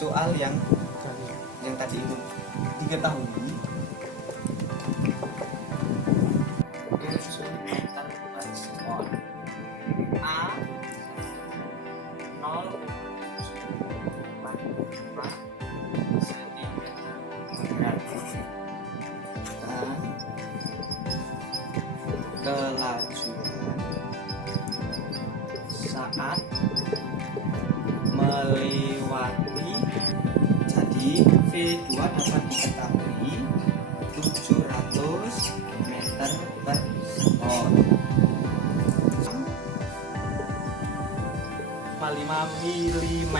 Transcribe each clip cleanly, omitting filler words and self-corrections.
soal yang tadi itu diketahui meter per sekon. A 0,44 cm kuadrat dan kelajuan saat melewati, jadi V2 dapat diketahui 700 meter per sekon. 5 mm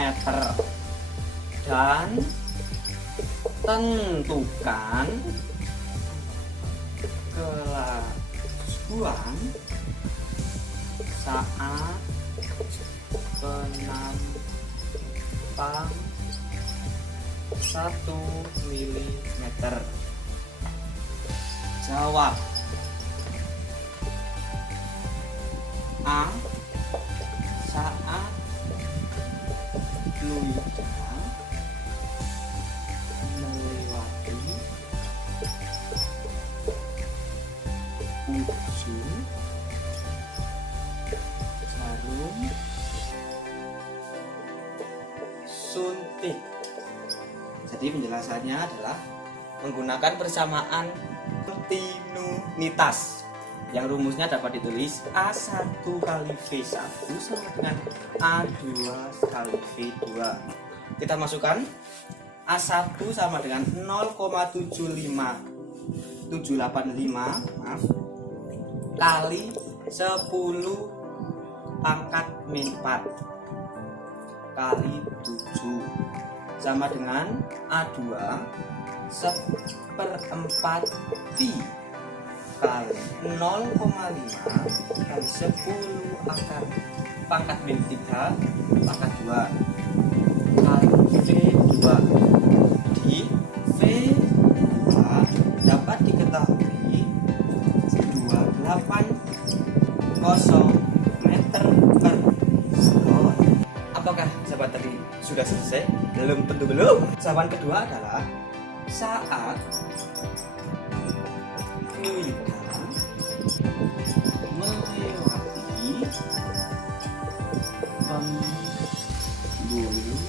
dan tentukan kelajuan saat penampang 1 mm. Jawab. A. Saat fluida melewati ujung jarum suntik. Jadi penjelasannya adalah menggunakan persamaan kontinuitas yang rumusnya dapat ditulis A1 kali V1 sama dengan A2 kali V2. Kita masukkan A1 sama dengan 0,785 kali 10 pangkat min 4 kali 7 sama dengan A2 1/4 pi kali 0,5 kali 10 akar pangkat min 3 pangkat 2 kali V2. Di V2 dapat diketahui 280 meter per sekon. Apakah jawaban tadi sudah selesai? Belum, tentu belum. Jawaban kedua adalah saat fluida melewati pembuluh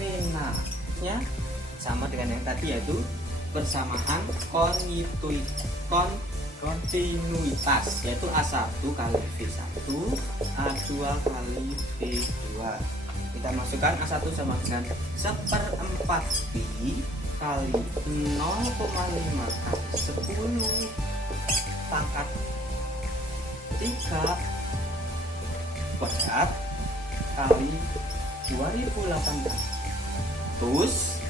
venanya sama dengan yang tadi, yaitu persamaan kontinuitas, yaitu A1 kali V1 A2 kali V2. Kita masukkan A1 sama dengan 1/4 pi kali 0,5 kali 10 pangkat 3 kuadrat kali 2018. Terus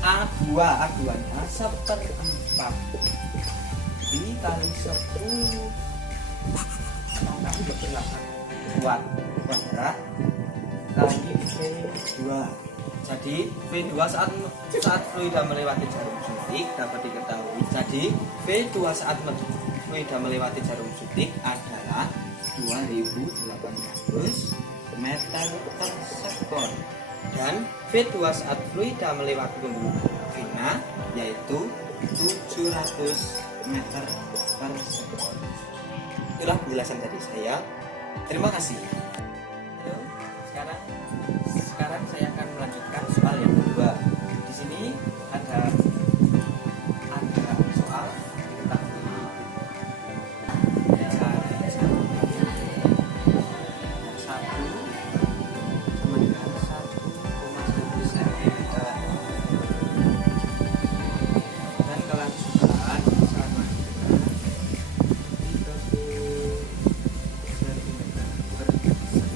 A2 nya 1/4 pi kali 10 pangkat 8 kuadrat kali V2. Jadi V2 saat fluida melewati jarum suntik dapat diketahui. Jadi V2 saat fluida melewati jarum suntik adalah 2800 meter per sekon, dan V2 saat fluida melewati pembuluh vena yaitu 700 meter per sekon. Itulah penjelasan dari saya. Terima kasih. Sekarang saya akan melanjutkan soal yang kedua. Di sini ada soal tentang cari 1 sama dengan 1,1 cm dan kelanjutan sama dengan 30 cm per sekon.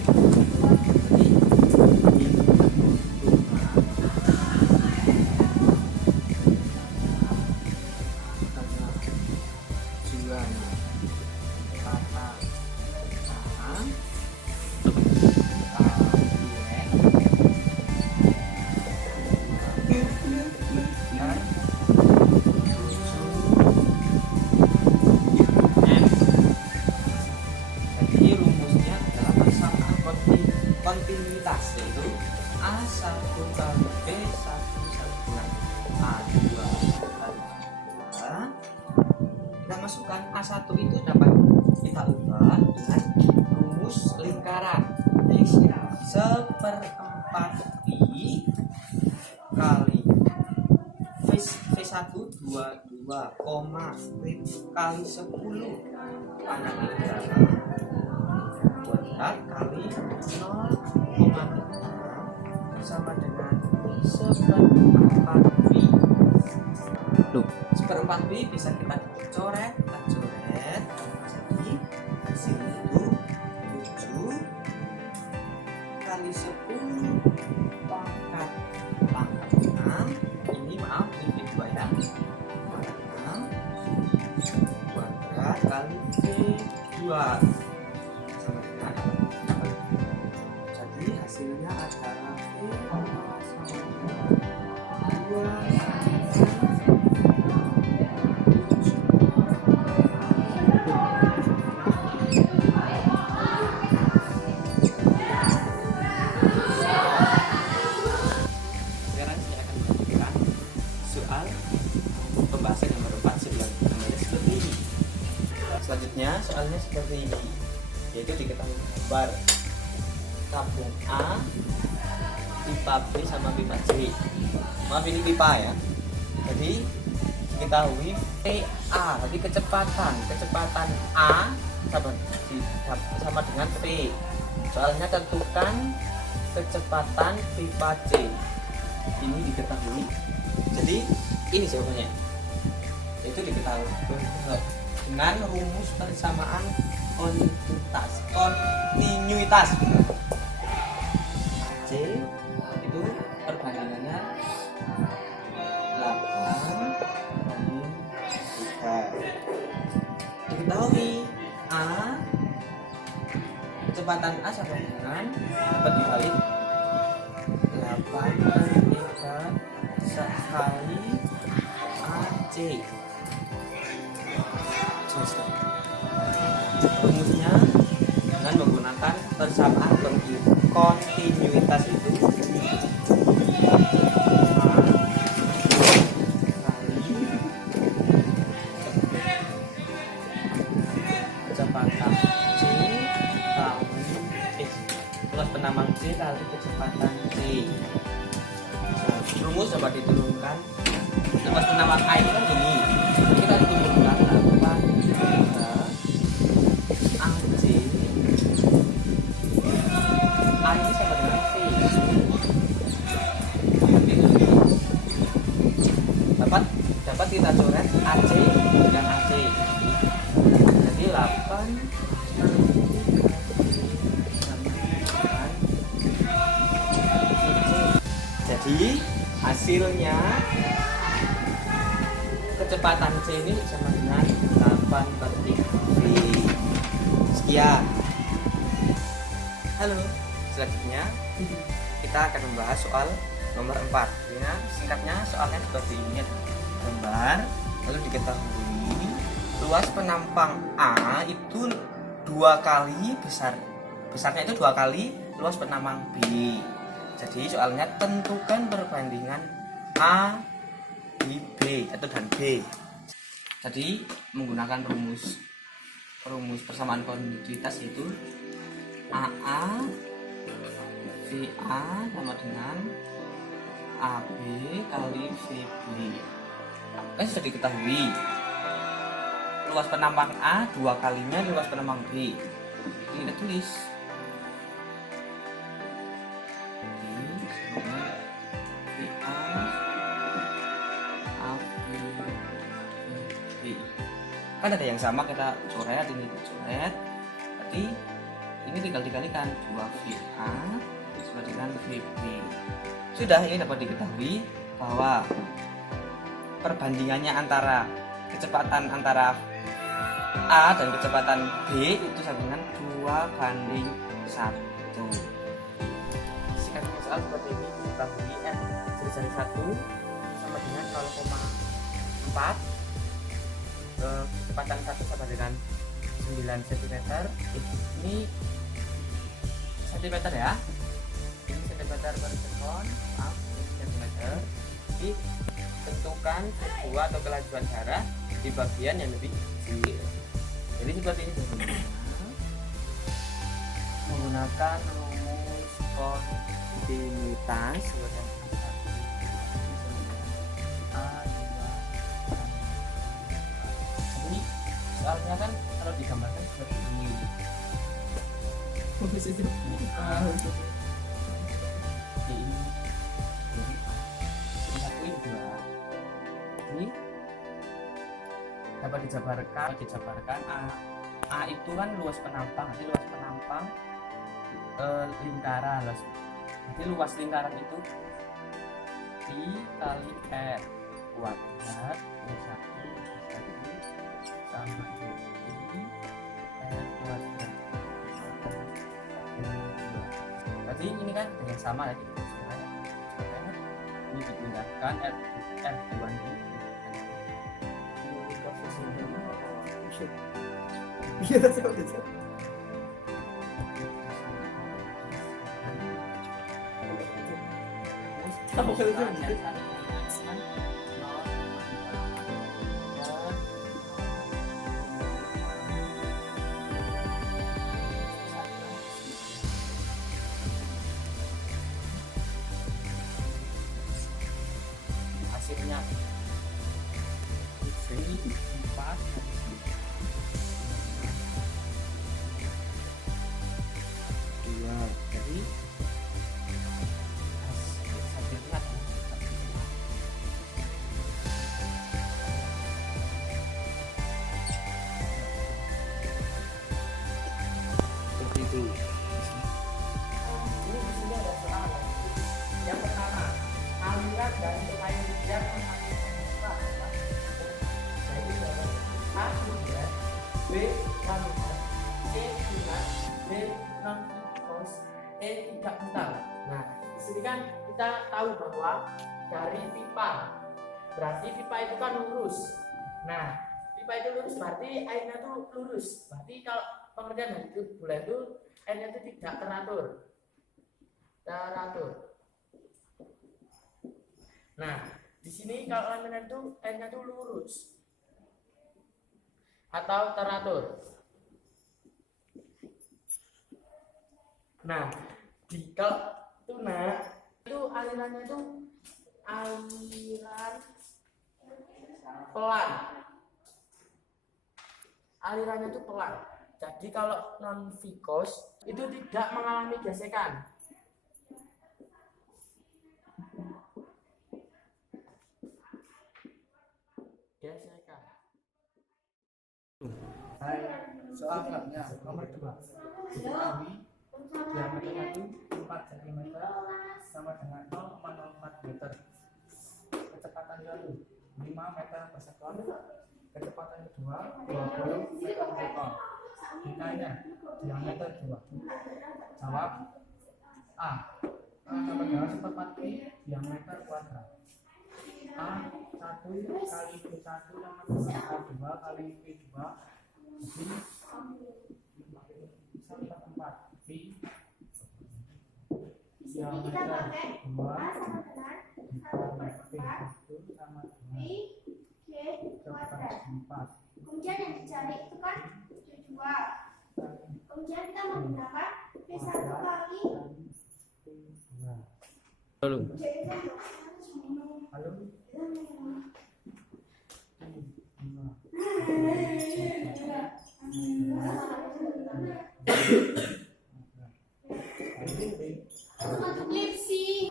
A1 itu dapat kita ubah dengan rumus lingkaran, yaitu 1/4 pi kali V1 22, kali 10 pangkat dalam kuadrat kali 0,3 sama dengan 1/4 pi. Loh, 1/4 pi bisa kita coret. Jadi hasilnya itu 7 kali 10 pangkat 6. Ini maaf, ini 2 ya. 6 kuadrat kali V2 sama dengan. Jadi hasilnya adalah V2 pembahasan nomor 4 sebelah seperti ini. Selanjutnya soalnya seperti ini, yaitu diketahui gambar tabung A, pipa B sama pipa C. Maaf, ini pipa ya. Jadi diketahui PA, jadi kecepatan A sama dengan P. Soalnya tentukan kecepatan pipa C. Ini diketahui. Jadi ini jawabannya, itu diketahui dengan rumus persamaan kontinuitas. C itu perbandingannya 8/3. Diketahui A, kecepatan A sama dengan dapat dibalik 8/3 sekali AC. Rumusnya dengan menggunakan persamaan kontinuitas itu kecepatan C plus penambang C kali kecepatan C. Rumus dapat diturunkan. Lepas penambang A itu kan ini, kita diturunkan apa AC. A ini sama dengan V. Dapat kita coret AC dan AC. Jadi 8 Jadi hasilnya kecepatan C ini sama dengan 8/3 V. Sekian. Halo, selanjutnya kita akan membahas soal nomor 4. Dengan singkatnya soalnya seperti ini. Gambar, lalu diketahui luas penampang A itu 2 kali besarnya itu 2 kali luas penampang B. Jadi soalnya tentukan perbandingan A di B atau dan B. Jadi menggunakan rumus persamaan kontinuitas yaitu AA VA sama dengan AB kali VB. Kan sudah diketahui luas penampang A 2 kalinya luas penampang B. Ini kita tulis kan ada yang sama, kita coret, ini kita coret. Berarti ini tinggal dikalikan 2VA sama dengan VB. Sudah, ini dapat diketahui bahwa perbandingannya antara kecepatan antara A dan kecepatan B itu sama dengan 2/1. Singkatnya soal seperti ini, diketahui jari 1 sama dengan 0,4, kecepatan 1 sama dengan 9 cm. Ini cm ya, ini cm per sekon, ini cm. Jadi tentukan V2 atau kelajuan darah di bagian yang lebih kecil. Jadi seperti ini menggunakan rumus kontinuitas ini soalnya kan kalau digambarkan seperti ini. Ini satu ini dua. Ini dapat dijabarkan A itu kan luas penampang, jadi luas penampang lingkaran, jadi luas lingkaran itu pi kali r kuadrat sama pi r kuadrat. Berarti ini kan dengan sama lagi ini dipindahkan R2 ini. Iya, tahu udah. Tahu kan? Hasilnya ini 4 jadi hasilnya seperti itu. Ini di sini ada soal. Yang pertama, aliran dari air yang mengalir jadi A bulat, B laminar, C bulat, D non viscous, E tidak kental. Nah, di sini kan kita tahu bahwa dari pipa, berarti pipa itu kan lurus. Nah, pipa itu lurus berarti airnya itu lurus. Berarti kalau pengertian dari itu bulat itu airnya itu tidak teratur. Nah, di sini kalau laminar itu airnya itu lurus atau teratur. Nah, kalau tuna itu alirannya itu aliran pelan. Alirannya itu pelan. Jadi kalau non viscous itu tidak mengalami gesekan. Soal selanjutnya nomor 2. Diketahui diameternya itu 4 cm sama dengan 0,04 meter. Kecepatan satu 5 meter per sekon. Kecepatan kedua 20 meter per sekon. Ditanya diameter 2. Jawab A. Sama dengan seperempat pi diameter kuadrat. A 1 kali P1 sama dengan A2 kali P2. Jadi seperempat pi diameter 2 ditambah P1 sama dengan seperempat. Kemudian yang dicari itu kan P2. Kemudian kita menggunakan P1 kali Lalu lipsi.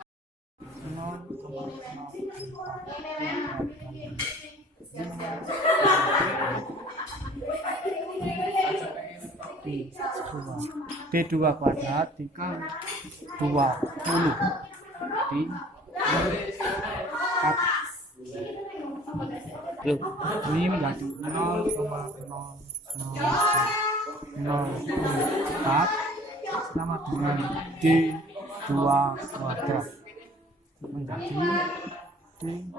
P2 kuadrat dikali 20 di 4 ini menjadi 0,004 sama dengan D2 kuadrat menjadi D2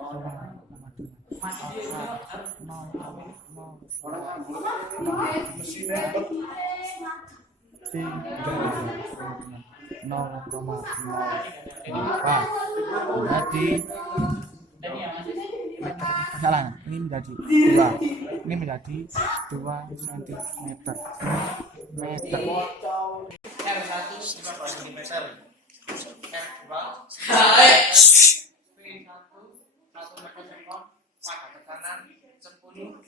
0,04 berarti meter salah, ini menjadi 2, ini menjadi 2 cm. Meter. R1 15 cm. R2 V1 1 meter sekon pada tekanan 10 5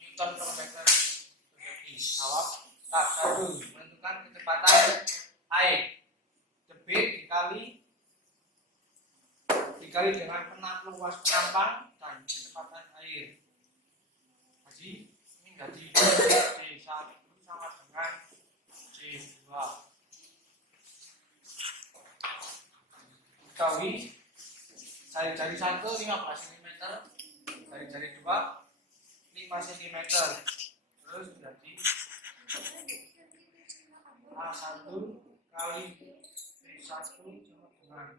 Newton per meter. Jawab. Tahap 1 menentukan kecepatan air. Debit dikali dengan luas penampang dan kecepatan air. Jadi ini menjadi C1 sama dengan C2. Dikali jari 1 15 cm, jari 2 5 cm. Terus menjadi A1 kali B1 sama dengan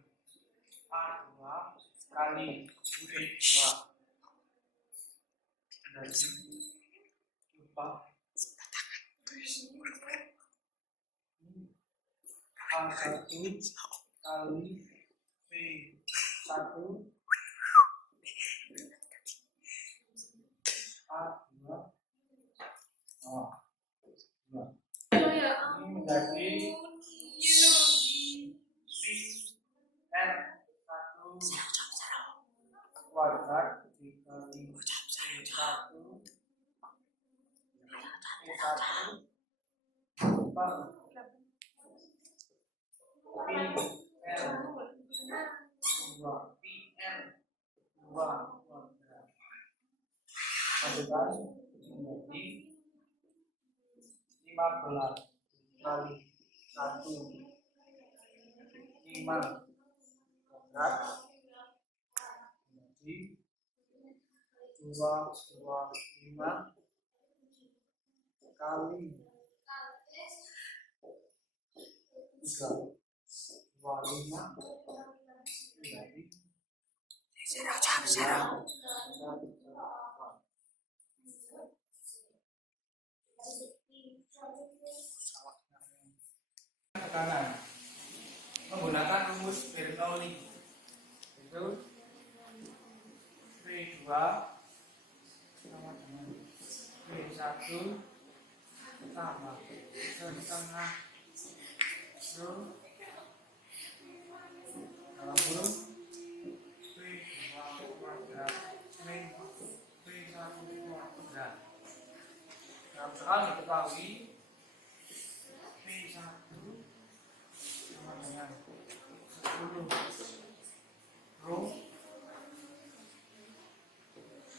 A2 kali B2 menjadi lupa A1 kali B1 A2 ini menjadi PR1 kuadrat dikali P1 per PR2 kuadrat. Masukkan menjadi 15 kali 1 5 kuadrat menjadi 225 kali 325 menjadi 0. Tekanan menggunakan rumus Bernoulli itu V2 sama dengan V1 sama setengah Rho dalam kurung V2 kuadrat min V1 kuadrat. Dalam soal diketahui V1 sama dengan 10 Rho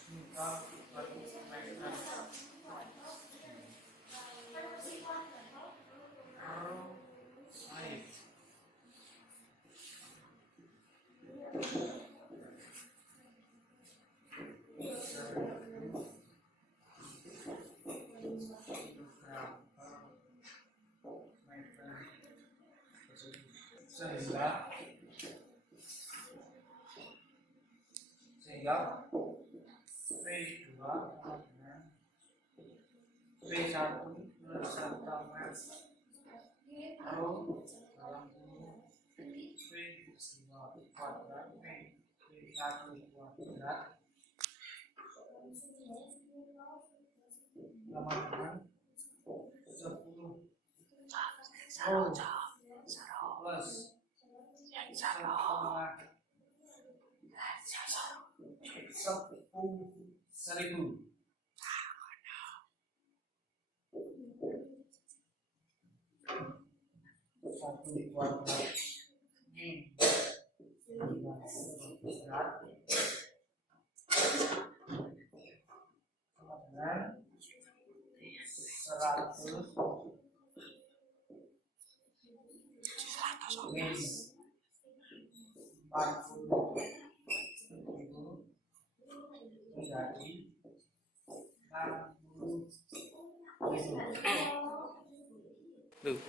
Newton per meter. Rho air. Sehingga V2 sama dengan V1 bersama Rho dalam kurung V2 kuadrat V1 kuadrat sama dengan 10 Rho plus setengah 10.000. Satu kuadrat min 15 kuadrat sama dengan 100 min 40.000 menjadi 60.000.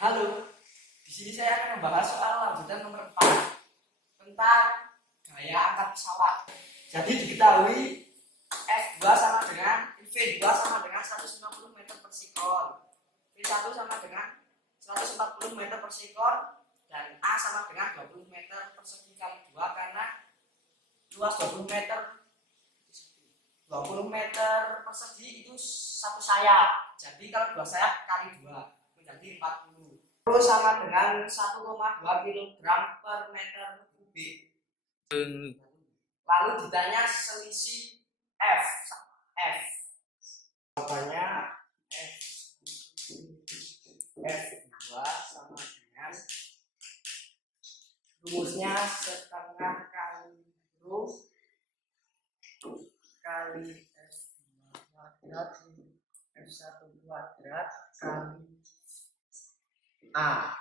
Halo, di sini saya akan membahas soal lanjutan nomor 4 tentang gaya angkat pesawat. Jadi diketahui F2 sama dengan V2 sama dengan 150 meter per sekon, V1 sama dengan 140 meter per sekon, dan A sama dengan 20 meter persegi kali 2 karena meter 20 meter persegi itu satu sayap. Jadi kalau 2 sayap kali 2 menjadi 40. Terus sama dengan 1,2 kg per meter kubik. Lalu ditanya selisih F. Jawabannya F2 sama dengan rumusnya setengah kali rho kali F2 kuadrat F1 kuadrat kali A.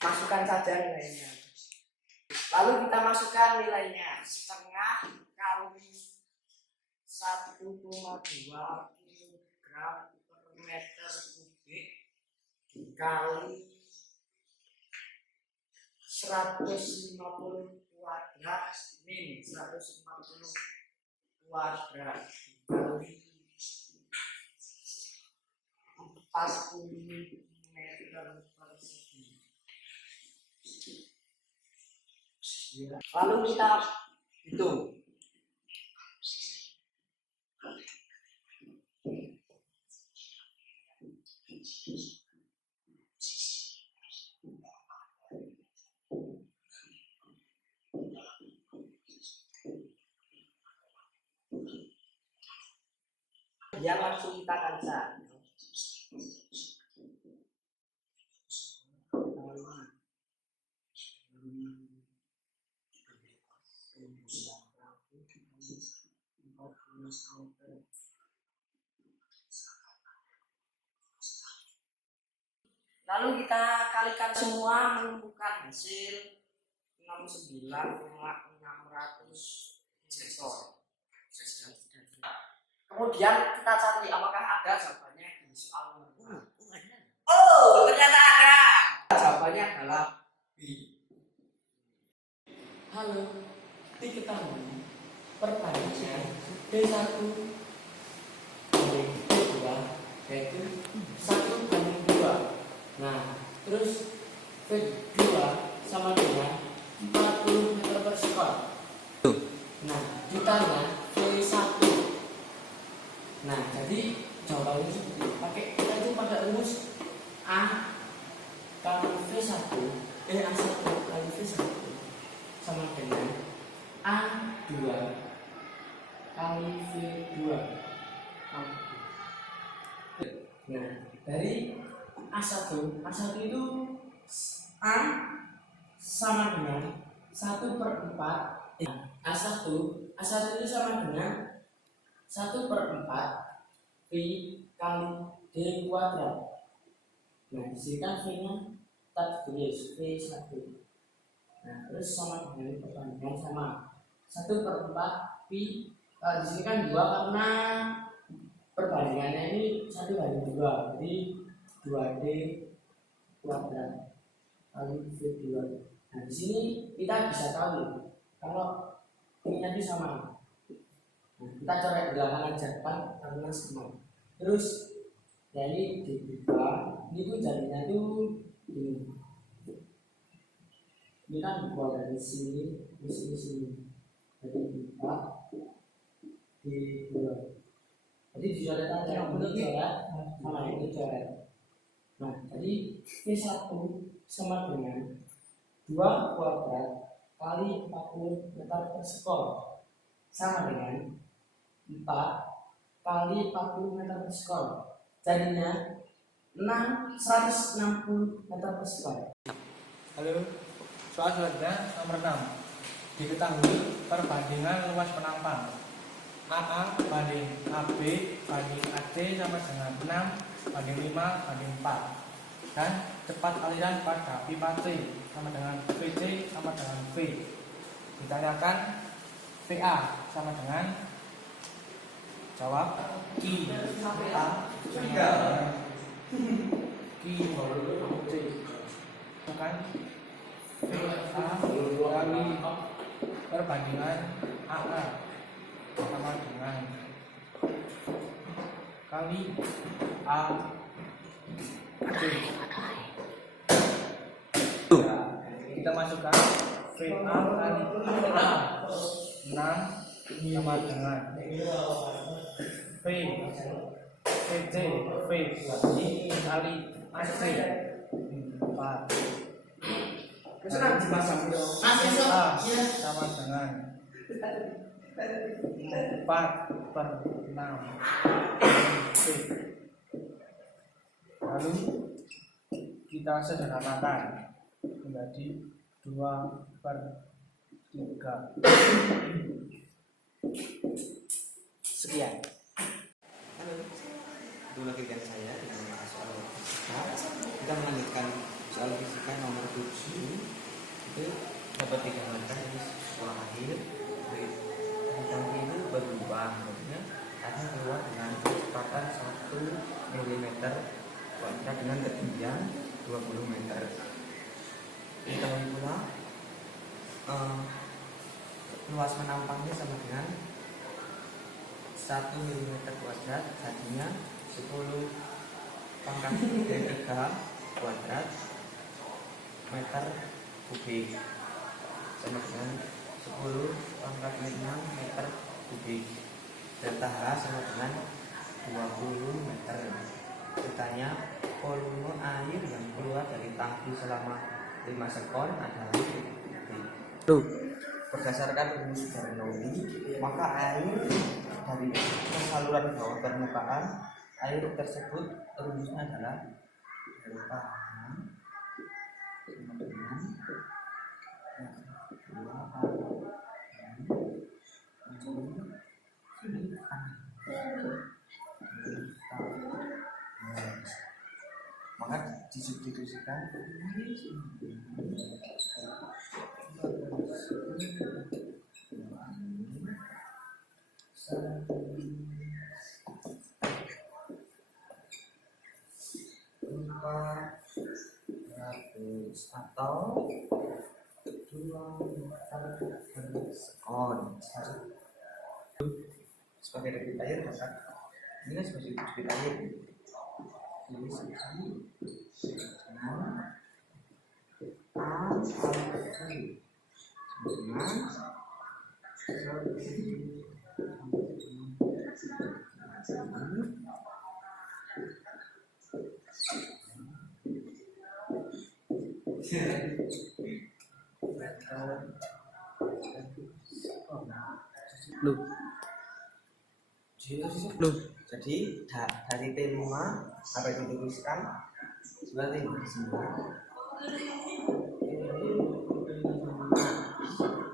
Masukkan saja nilainya. Lalu kita masukkan nilainya setengah kali 1,2 kg per meter kubik dikali 150 kuadrat min 150 kuadrat dikali 40 meter persegi. Lalu kita hitung. Dia langsung kita cancel. Lalu kita kalikan semua menumbuhkan hasil 69,600 meter. Kemudian kita cari apakah ada jawabannya di soal nomor 4. Oh, ternyata ada. Jawabannya adalah B. Halo, diketahui perbandingan B1 banding B2 yaitu 1:2. Nah, terus V2 sama dengan 40 meter per sekon. Nah, ditanya V1. Nah, jadi jawabannya seperti ini. Kita itu pada rumus A kali V1 A1 kali V1 sama dengan A2 kali V2. Nah, dari A1 itu A sama dengan 1/4. A1 itu sama dengan 1/4 Pi kali D kuadrat. Nah, disini kan V-nya kita tulis V1. Nah, terus sama dengan perbandingan sama 1/4 Pi. Di sini kan 2 karena perbandingannya ini 1/2. Jadi 2D kuadrat kali V2. Nah, di sini kita bisa tahu kalau Pi-nya itu sama. Nah, kita coret di belakang aja kan karena sama. Terus ya ini dibuka, ini tuh jadinya tuh ini. Ini kan dibuat dari sini ke sini. Jadi dibuka di dua. Jadi dicoret aja, ini coret sama ini coret. Nah, jadi V1 sama dengan 2 kuadrat kali 40 meter per sekon sama dengan 4 kali 40 meter per sekon. Jadinya 160 meter per sekon. Halo, soal selanjutnya nomor 6. Diketahui perbandingan luas penampang AA banding AB banding AC sama dengan 6 banding 5 banding 4, dan cepat aliran pada pipa C sama dengan VC sama dengan V. Ditanyakan VA sama dengan jawab Q A Q C. Bukan VA kali perbandingan AA sama dengan kali A C. Kita masukkan VA kali A 6 sama dengan V VC V kali AC 4 Sekarang dimasang A sama dengan 4/6 V. Lalu kita sederhanakan menjadi 2/3. Sekian. Halo. Itu lagi dengan saya dengan soal fisika. Kita melanjutkan soal fisika nomor 7. Itu dapat digambarkan ini sebuah air. Tangki itu berubah, maksudnya akan keluar dengan kecepatan 1 mm kuadrat dengan ketinggian 20 meter. Diketahui pula luas penampangnya sama dengan 1 mm kuadrat, jadinya 10 pangkat 3 kuadrat meter kubik sama dengan 10 pangkat 6 meter kubik. Delta H sama dengan 20 meter. Ditanya volume air yang keluar dari tangki selama 5 sekon adalah tuh. Berdasarkan rumus Bernoulli, maka air dari saluran bawah permukaan air tersebut rumusnya adalah delta H sama dengan 2 maka disubstitusikan atau 2 meter per sekon. Sebagai debit air maka ini sebagai debit air ini sebagai A jadi dari T5 apa itu dituliskan seperti ini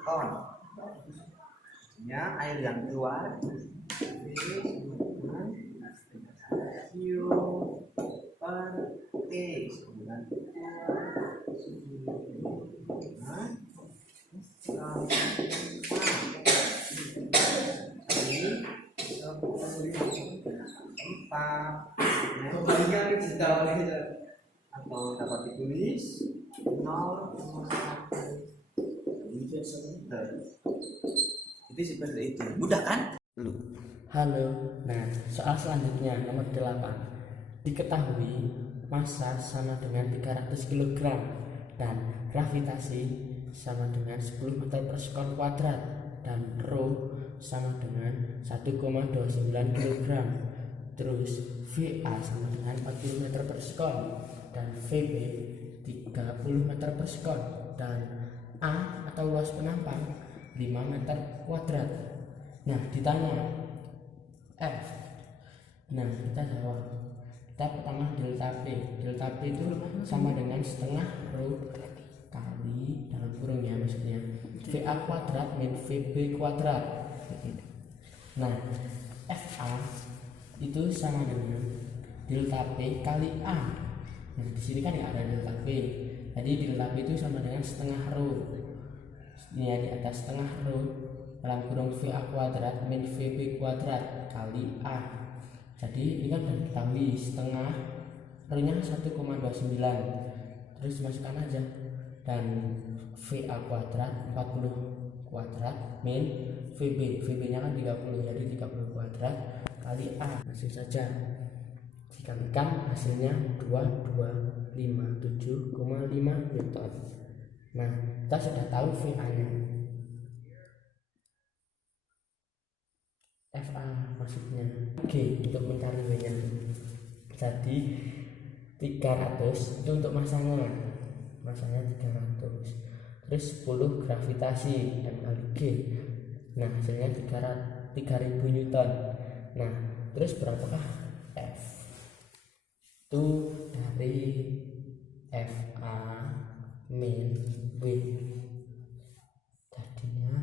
ton ya air yang keluar Q per T kemudian atau dapat ditulis 0,1 itu seperti itu. Mudah kan? Halo, nah soal selanjutnya nomor 8. Diketahui massa sama dengan 300 kg dan gravitasi sama dengan 10 meter per sekon kuadrat dan rho sama dengan 1,29 kg. Terus VA sama dengan 40 meter per sekon dan VB 30 meter per sekon dan A atau luas penampang 5 meter kuadrat. Nah ditanya F. Nah kita jawab. Kita pertama delta P. Delta P itu sama dengan setengah rho kali dalam kurung ya maksudnya VA kuadrat min VB kuadrat. Nah FA itu sama dengan delta P kali A. Nah di sini kan nggak ada delta P. Jadi delta P itu sama dengan setengah rho. Ini ya di atas setengah rho dalam kurung VA kuadrat min VB kuadrat kali A. Jadi ini kan sudah diketahui setengah rho-nya 1,29. Terus masukkan aja dan VA kuadrat 40 kuadrat min VB. VB-nya kan 30 jadi 30 kuadrat kali A. Langsung saja dikalikan hasilnya 2257,5 Newton. Nah, kita sudah tahu VA-nya. FA maksudnya G untuk mencari W-nya. Jadi 300 itu untuk masanya 300. Terus 10 gravitasi M kali G. Nah, hasilnya 3000 Newton. Nah, terus berapakah F? Itu dari FA min W. Jadinya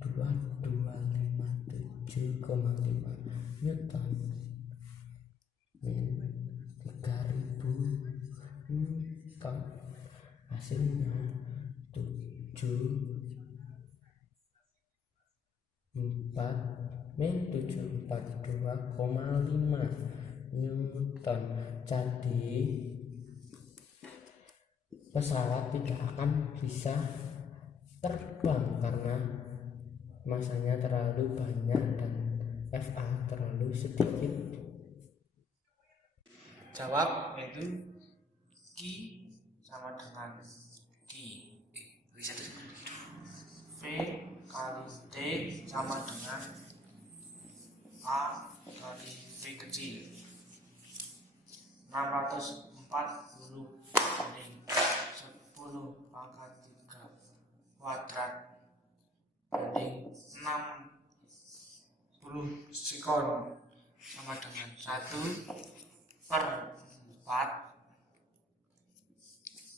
2257,5 Newton min 3000 Newton. Hasilnya 742,5 Newton. Jadi pesawat tidak akan bisa terbang karena masanya terlalu banyak dan FA terlalu sedikit. Jawab yaitu Q sama dengan Q. V kali T sama dengan A kali V kecil. 640 banding 10 pangkat 3 kuadrat banding 60 sekon sama dengan 1/4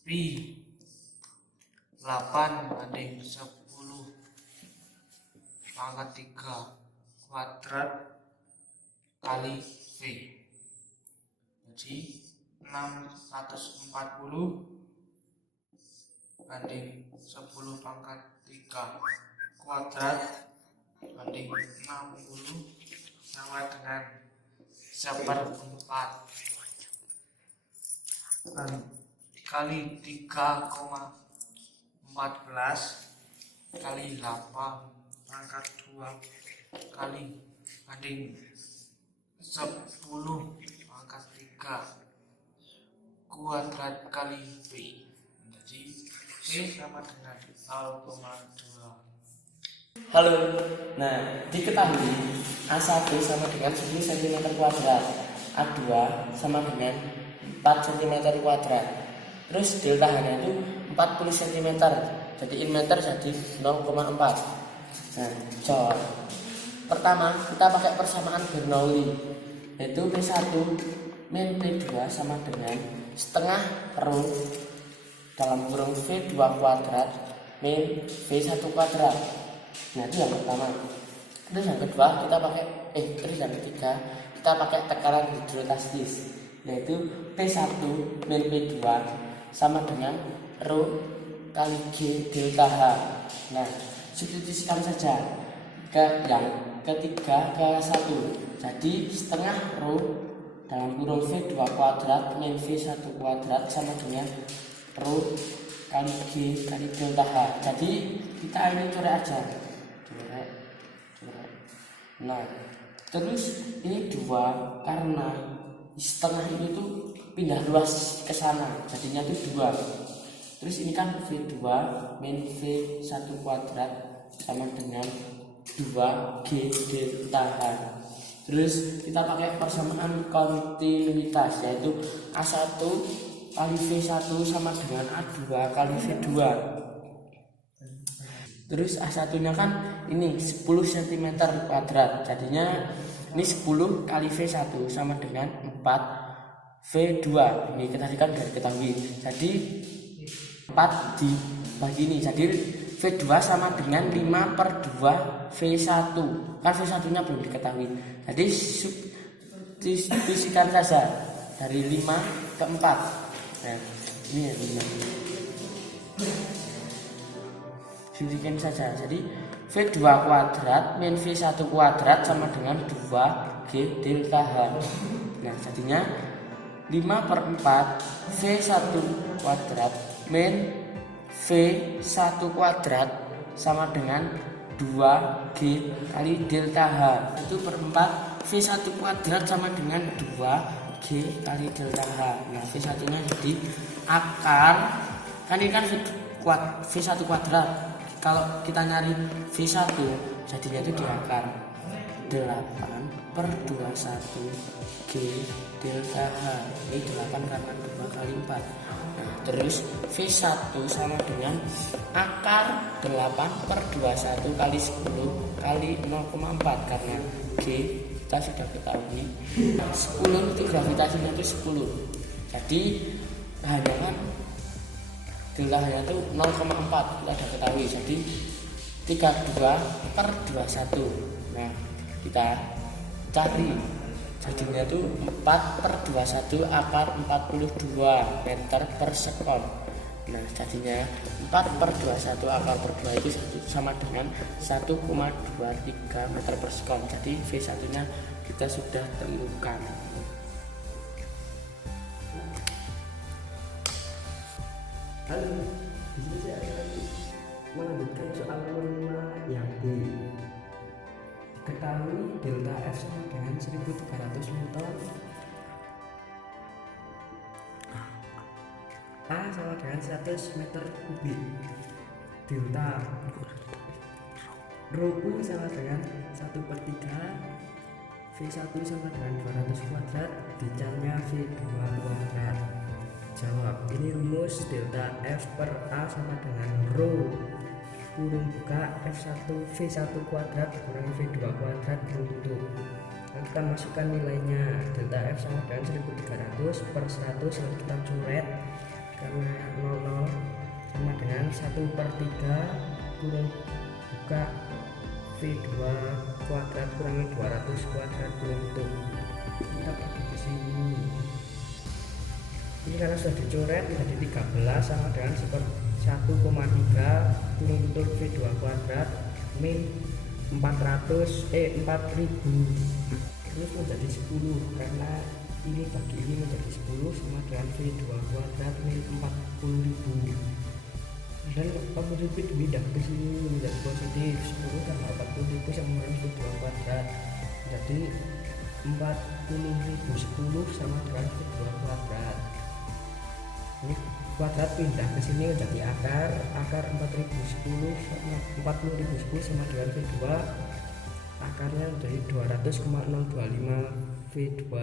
pi 8 banding 10 pangkat 3 kuadrat kali V. Jadi 640 banding 10 pangkat 3 kuadrat banding 60 sama dengan 1/4 kali 3,14 kali 8 pangkat 2 kali banding 10 pangkat 3 kuadrat kali V. Jadi V sama dengan 0,2. Halo. Nah, diketahui A1 sama dengan 10 cm kuadrat, A2 sama dengan 4 cm kuadrat. Terus delta H-nya itu 40 cm. Jadi in meter jadi 0,4. Nah, cor. Pertama, kita pakai persamaan Bernoulli, yaitu P1 min P2 sama dengan setengah rho dalam kurung V2 kuadrat min V1 kuadrat. Nah, itu yang pertama. Terus yang kedua terus yang ketiga kita pakai tekanan hidrostatis, yaitu P1 min P2 sama dengan rho kali G delta H. Nah, substitusikan saja ke yang ketiga ke 1. Jadi setengah rho dalam kurung V2 kuadrat min V1 kuadrat sama dengan rho kali G kali delta H. Jadi kita ini coret aja. Coret. Nah, terus ini 2 karena setengah ini tuh pindah luas ke sana, jadinya tuh 2. Terus ini kan V2 min V1 kuadrat sama dengan 2G delta H. Terus kita pakai persamaan kontinuitas, yaitu A1 kali V1 sama dengan A2 kali V2. Terus A1 nya kan ini 10 cm kuadrat, jadinya ini 10 kali V1 sama dengan 4 V2. Ini kita kan dari ketahui, jadi 4 dibagi ini, jadi V2 sama dengan 5/2 V1. Kan V1 nya belum diketahui, jadi substitusikan saja dari 5 ke 4. Nah, ini ya 5. Substitusikan saja, jadi V2 kuadrat min V1 kuadrat sama dengan 2G delta H. Nah, jadinya 5/4 V1 kuadrat min V1 kuadrat sama dengan 2G kali delta H. 1/4 V1 kuadrat sama dengan 2G kali delta H. Nah, V1 nya jadi akar, kan ini kan V V1 kuadrat. Kalau kita nyari V1 jadinya itu di akar 8 per 21 G delta H. Ini 8 karena 2 kali 4. Nah, terus V1 sama dengan akar 8 per 21 kali 10 kali 0,4 karena G kita sudah ketahui 10 itu gravitasinya itu 10. Jadi hanya kan deltanya itu 0,4 kita sudah ketahui. Jadi 32 per 21. Nah, kita cari jadinya itu 4 per 21 akar 42 meter per sekon. Nah, jadinya 4 per 21 akar per 2 itu sama dengan 1,23 meter per sekon. Jadi V1 nya kita sudah temukan. Halo, di sini saya akan melanjutkan soal nomor 5 yang B. Ketahui delta F sama dengan 1300 Newton. A sama dengan 100 meter kubik. Delta Rho U sama dengan 1/3. V1 sama dengan 200 kuadrat, dicanya V2 kuadrat. Jawab. Ini rumus delta F per A sama dengan Rho kurung buka F1 V1 kuadrat kurangi V2 kuadrat tutup. Kita masukkan nilainya. Delta F sama dengan 1300 per 100 lalu kita coret karena 00 sama dengan 1/3 kurung buka V2 kuadrat kurangi 200 kuadrat tutup. Kita pakai di sini. Ini karena sudah dicoret menjadi 13 sama dengan 1,3 kurung tutup V2 kuadrat min 4000 terus menjadi 10 karena ini bagi ini menjadi 10 sama dengan V2 kuadrat min 40.000 dan positif pindah ke sini menjadi positif 10 dan 40.000 sama dengan V2 kuadrat jadi 40.010 sama dengan V2 kuadrat. Ini kuadrat pindah ke sini menjadi akar 40.010 sama dengan V2 akarnya menjadi 200,025 V2.